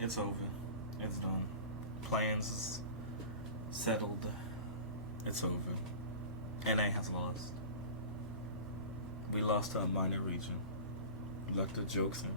It's over. It's done. Plans settled. It's over. NA has lost. We lost to a minor region. We left the jokes in.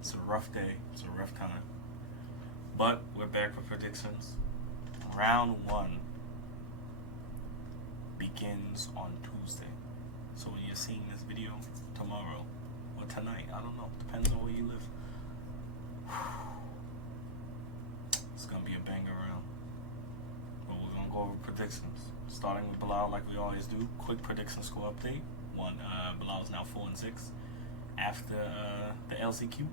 It's a rough day. It's a rough time. But we're back for predictions. Round one begins on Tuesday. So when you're seeing this video tomorrow or tonight, I don't know. Depends on where you live. It's gonna be a banger round. But we're gonna go over predictions. Starting with Bilal like we always do. Quick prediction score update. Bilal is now 4-6 after the LCQ.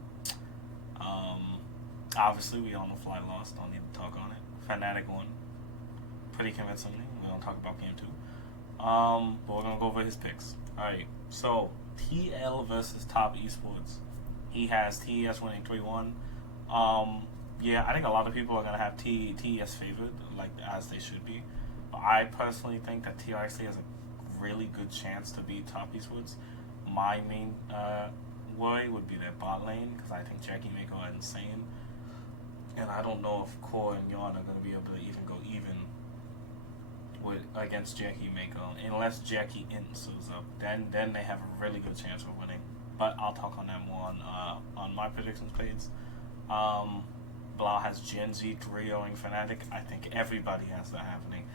Obviously we all know Fly lost, don't need to talk on it. Fnatic won pretty convincingly. We don't talk about game 2. But we're gonna go over his picks. Alright, so TL versus Top Esports. He has TES winning 3-1. Yeah, I think a lot of people are gonna have TES favored, like as they should be. But I personally think that TRXT has a really good chance to beat Top Esports. My main worry would be their bot lane, because I think Jackie Mako are insane. And I don't know if Core and Yon are going to be able to even go even with against Jackie Mako, unless Jackie inso's up. Then they have a really good chance of winning. But I'll talk on that more on my predictions page. Blau has Gen Z 3-0ing Fnatic. I think everybody has that happening.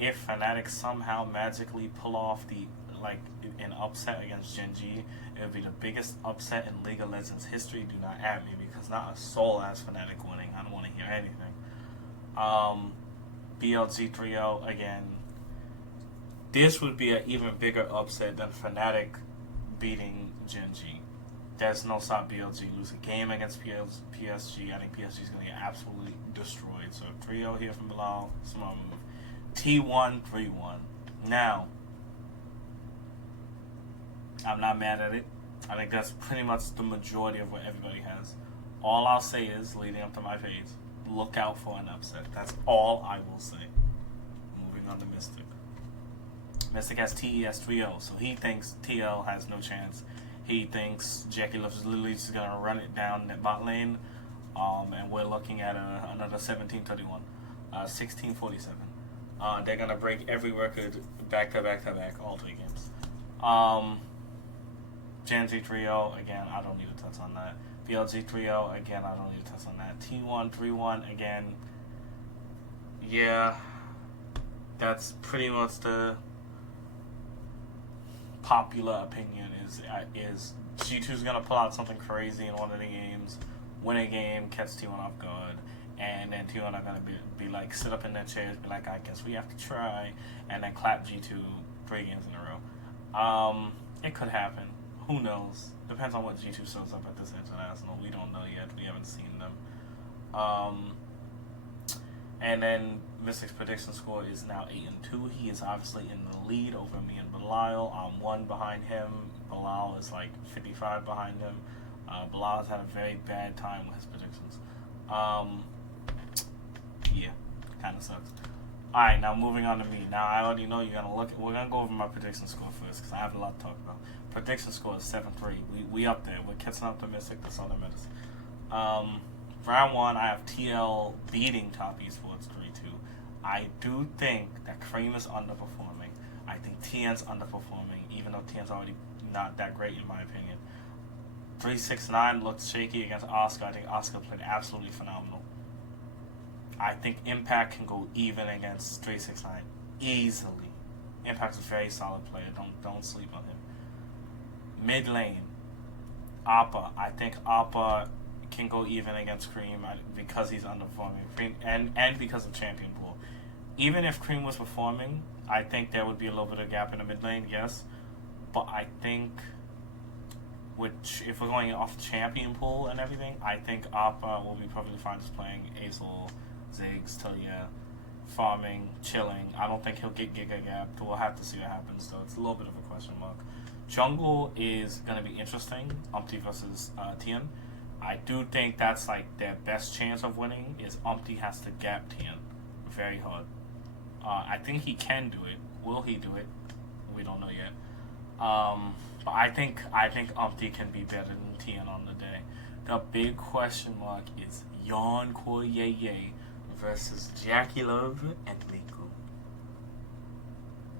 If Fnatic somehow magically pull off an upset against Gen G, it would be the biggest upset in League of Legends history. Do not at me, because not a soul has Fnatic winning. I don't want to hear anything. BLG 3-0 again. This would be an even bigger upset than Fnatic beating Gen G. There's no stop BLG lose a game against PSG. I think PSG is going to get absolutely destroyed. So 3-0 here from Bilal. Smart move. T1 3-1. Now, I'm not mad at it. I think that's pretty much the majority of what everybody has. All I'll say is, leading up to my page, look out for an upset. That's all I will say. Moving on to Mystic. Mystic has TES 3-0, so he thinks TL has no chance. He thinks Jackie Love is literally just going to run it down that bot lane, and we're looking at another 17-31, 16-47. They're going to break every record back-to-back, all 3 games. Gen Z 3-0, again, I don't need to touch on that. BLG 3-0, again, I don't need to touch on that. T1 3-1, again, yeah, that's pretty much the popular opinion is G2's going to pull out something crazy in one of the games, win a game, catch T1 off guard, and then T1 are going to be like, sit up in their chairs, be like, I guess we have to try, and then clap G2 3 games in a row. It could happen. Who knows? Depends on what G2 shows up at this international. We don't know yet. We haven't seen them. And then Mystic's prediction score is now 8-2. He is obviously in the lead over me and Belial. I'm 1 behind him. Bilal is like 55 behind him. Bilal has had a very bad time with his predictions. Yeah, kind of sucks. Alright, now moving on to me. Now I already know you're gonna look. We're gonna go over my prediction score first because I have a lot to talk about. Prediction score is 7-3. We up there. We're catching up to Mystic. That's all that matters. Round 1, I have TL beating Top Esports 3-2. I do think that Cream is underperforming. I think TN's underperforming, even though TN's already not that great in my opinion. 369 looked shaky against Oscar. I think Oscar played absolutely phenomenal. I think Impact can go even against 369 easily. Impact's a very solid player. Don't sleep on him. Mid lane, Appa. I think Appa can go even against Cream because he's underperforming. Cream and because of champion pool. Even if Cream was performing, I think there would be a little bit of gap in the mid lane, yes. But I think if we're going off champion pool and everything, I think Appa will be perfectly fine just playing Azel, Ziggs, Talia, farming, chilling. I don't think he'll get Giga gapped. We'll have to see what happens, though. It's a little bit of a question mark. Jungle is going to be interesting. Umpty versus Tien. I do think that's like their best chance of winning is Umpty has to gap Tien very hard. I think he can do it. Will he do it? We don't know yet. But I think Umpty can be better than Tien on the day. The big question mark is Yon Koyeye versus Jackie Love and Miko.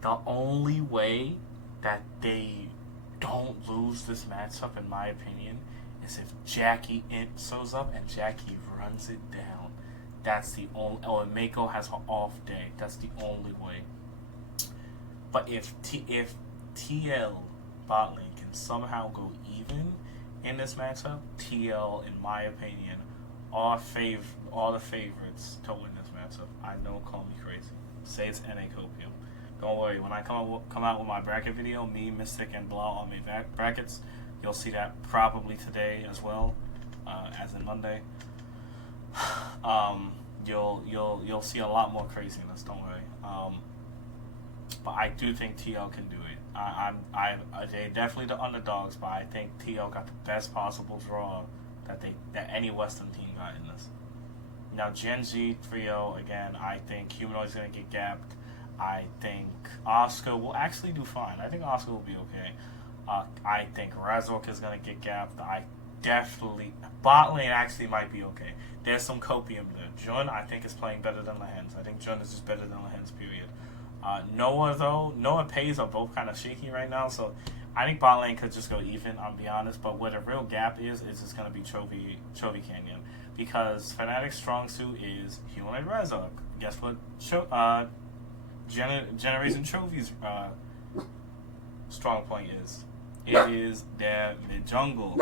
The only way that they don't lose this matchup, in my opinion, is if Jackie shows up and Jackie runs it down. That's the only. Oh, and Mako has her off day. That's the only way. But if TL bot lane can somehow go even in this matchup, TL, in my opinion, are the favorites to win this matchup. I know, call me crazy. Say it's NA Copium. Don't worry, when I come out with my bracket video, me, Mystic, and Blah on my brackets, you'll see that probably today as well, as in Monday. You'll see a lot more craziness. Don't worry. But I do think TL can do it. They're definitely the underdogs, but I think TL got the best possible draw that any Western team got in this. Now Gen Z trio again. I think Humanoid's gonna get gapped. I think Oscar will actually do fine. I think Oscar will be okay. I think Razork is gonna get gapped. Bot lane actually might be okay. There's some copium there. Jun, I think, is playing better than Lehens. I think Jun is just better than Lehens, period. Noah and Pays are both kind of shaky right now, so I think bot lane could just go even, I'll be honest. But where the real gap is just going to be Chovy Canyon. Because Fnatic's strong suit is Humanoid Razork. Guess what? Generation Chovy's strong point is? It is their mid-jungle.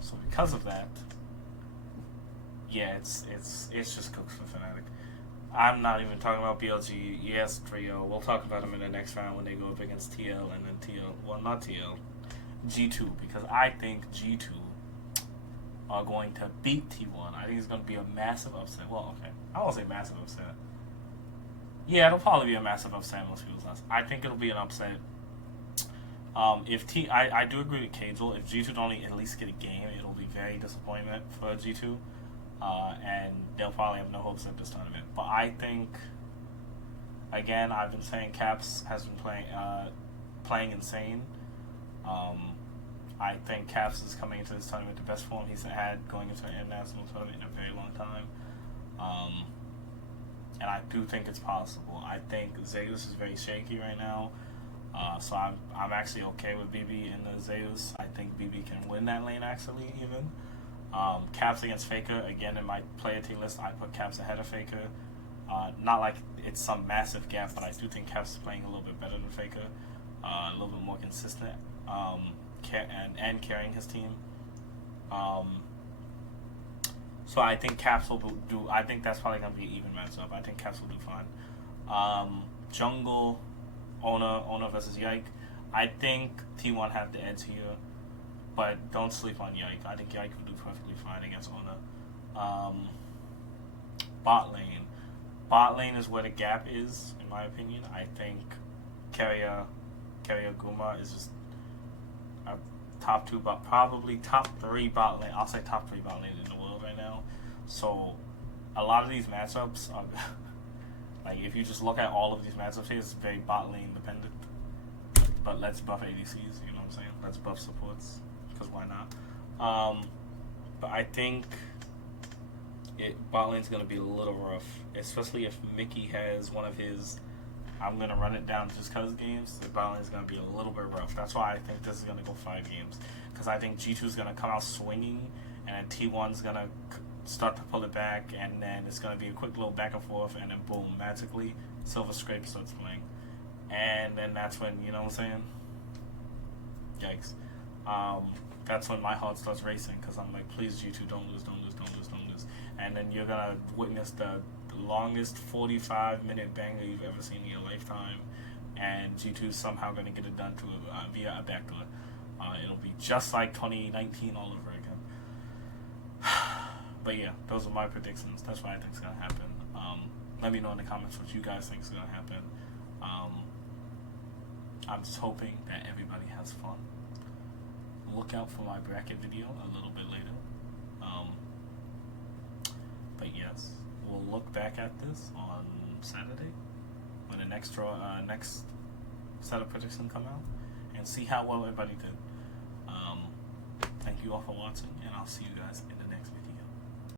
So because of that, yeah, it's just cooks for Fnatic. I'm not even talking about BLG. Yes, trio. We'll talk about them in the next round when they go up against TL and then not TL, G2, because I think G2 are going to beat T1. I think it's going to be a massive upset. Well, okay, I won't say massive upset. Yeah, it'll probably be a massive upset most people's eyes. I think it'll be an upset. I do agree with Cagel. If G2 don't at least get a game, it'll be very disappointment for G2. And they'll probably have no hopes at this tournament. But I think, again, I've been saying Caps has been playing insane. I think Caps is coming into this tournament the best form he's had going into an international tournament in a very long time. And I do think it's possible. I think Zeus is very shaky right now. So I'm actually okay with BB in the Zeus. I think BB can win that lane actually even. Caps against Faker, again in my player team list, I put Caps ahead of Faker. Not like it's some massive gap, but I do think Caps is playing a little bit better than Faker. A little bit more consistent and carrying his team. So I think Caps will do. I think that's probably going to be an even matchup. I think Caps will do fine. Jungle, Ona versus Yike. I think T1 have the edge here, but don't sleep on Yike. I think Yike will do perfectly fine against Ona. Bot lane. Bot lane is where the gap is, in my opinion. I think Carrier Guma is just a top two, but probably top three bot lane. I'll say top three bot lane in the world right now. So a lot of these matchups are like, if you just look at all of these matchups here, it's very bot lane dependent. But let's buff ADCs, you know what I'm saying? Let's buff supports, because why not? But I think bot lane's going to be a little rough, especially if Mickey has one of his I'm going to run it down just because games. The bot lane's going to be a little bit rough. That's why I think this is going to go 5 games, because I think G2 is going to come out swinging, and then T1's going to start to pull it back, and then it's going to be a quick little back and forth, and then boom, magically Silver Scrape starts playing. And then that's when, you know what I'm saying? Yikes. That's when my heart starts racing, because I'm like, please G2, don't lose. And then you're going to witness the longest 45-minute banger you've ever seen in your lifetime, and G2's somehow going to get it done via a backdoor. It'll be just like 2019 all over again. But yeah, those are my predictions. That's what I think is going to happen. Let me know in the comments what you guys think is going to happen. I'm just hoping that everybody has fun. Look out for my bracket video a little bit later. But yes, we'll look back at this on Saturday when the next set of predictions come out, and and see how well everybody did. Thank you all for watching, and I'll see you guys.